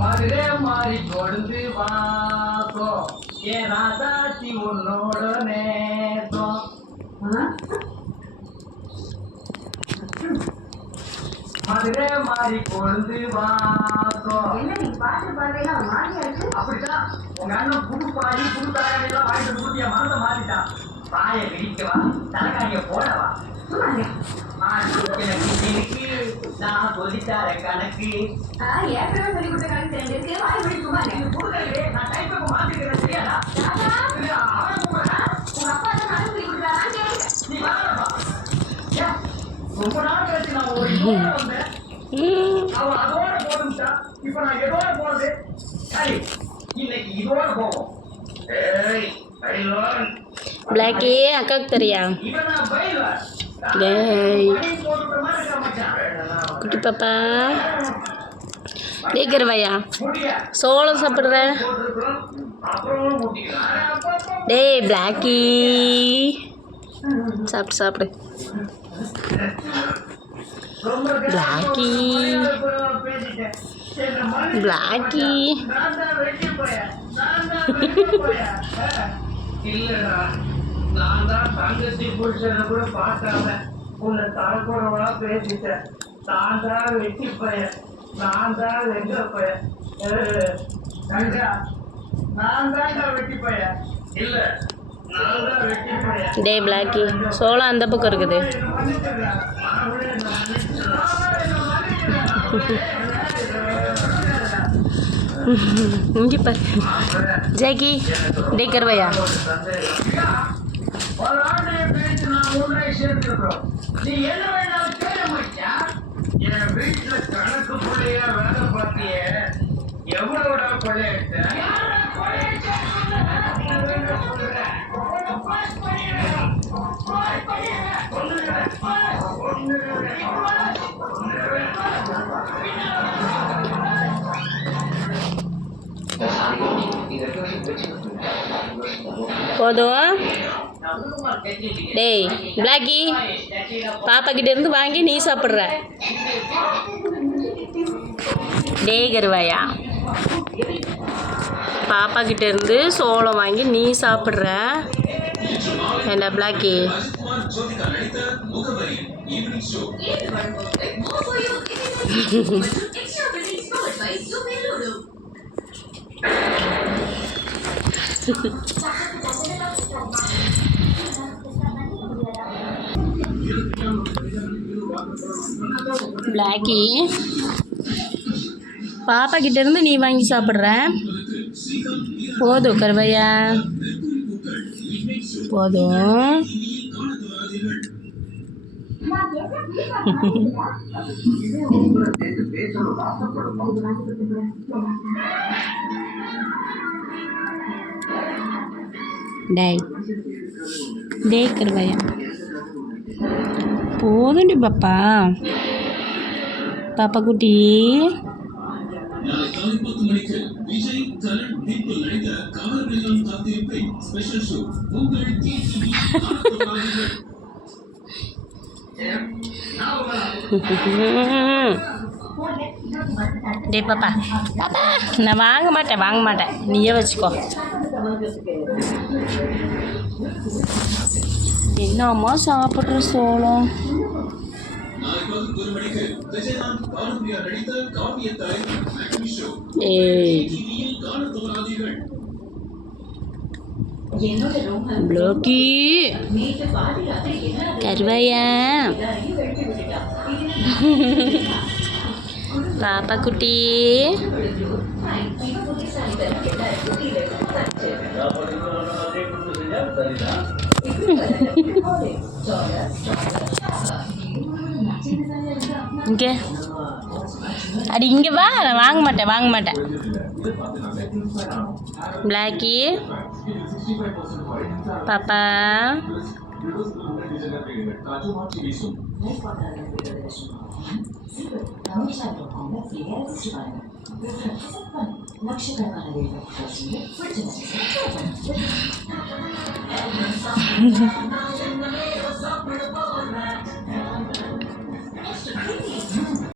மதுரை மாறி கொடுத்து வாசம் ஏன் ராசாச்சி உன்னோட நேசம். மதுரை மாறி கொடுத்து வாசம். என்ன நீ பாட்டு பாடுறீங்களா மாறியா இருக்கு? அப்படித்தான் உங்க அண்ணன் புது பாடி புது தலைகாணி எல்லாம் வாங்கிட்டு பூட்டிய மனதை மாத்திட்டான். பாய விரிக்கவா தலைகாணிய போடவா நான் சொல்லித்தார கணக்கு ஏற்கனவே சொல்லி கொடுத்த கணக்கு ரெண்டு இருக்கு வாய் பிடிக்குமா நான் டைப்பை மாத்திக்கிறேன் சரியாடா. உங்க அப்பா தான் கணக்கு சொல்லி கொடுக்குறாங்க நீ வாங்கப்பா. ரொம்ப நாள் கழிச்சு நான் ஒரு இதோட வந்தேன். அவன் அதோட போட்டுட்டா. இப்ப நான் எதோட போறது? சரி இன்னைக்கு இதோட போவோம். பிளாக்கி அக்காவுக்கு தெரியா? டேய் குட்டி பாப்பா டேக்கருவாயா சோளம் சாப்பிட்ற? டேய் பிளாக்கி சாப்பிட்டு சாப்பிடு. பிளாக்கி பிளாக்கி இல்லடா நான் தான் தங்கச்சி புருஷனை கூட பார்க்காம உன்னை தரக்குறவா பேசிட்டேன். நான் தான் வெட்டி பையன், நான் தான் வெங்க பையன். கண்டா நான் தான்டா வெட்டி பையன். இல்ல நான் தான் வெட்டி பையன். டே பிளாக்கி சோளம் அந்த பக்கம் இருக்குது. இங்கே பாரு ஜாக்கி டே கருவையா நீ என்ன வேணாலும் கேட்க மாட்டியா? என் வீட்டுல கணக்கு கொள்ளைய வேலை பார்த்திய எவ்வளோட கொள்ளையிட்ட போதும். டேய் பிளாக்கி பாப்பா கிட்ட இருந்து வாங்கி நீ சாப்பிட்ற. டே கருவாயா பாப்பா கிட்ட இருந்து சோளம் வாங்கி நீ சாப்பிட்ற. என்ன பிளாக்கி? பிளாக்கி பாப்பா கிட்ட இருந்து நீ வாங்கி சாப்பிட்ற. போதும் கருவையா போதும். டேய் டே கருவையா போதும்டி பாப்பா. பாப்பா குட்டி டே பாப்பா பாப்பா நான் வாங்க மாட்டேன் நீயே வச்சுக்கோ. என்னம்மா சாப்பிட்ற சோளம்? பிளாக்கி கருவாயா பாப்பா குட்டி இங்கே அடி இங்கே வா. நான் வாங்க மாட்டேன். பிளாக்கி பாப்பா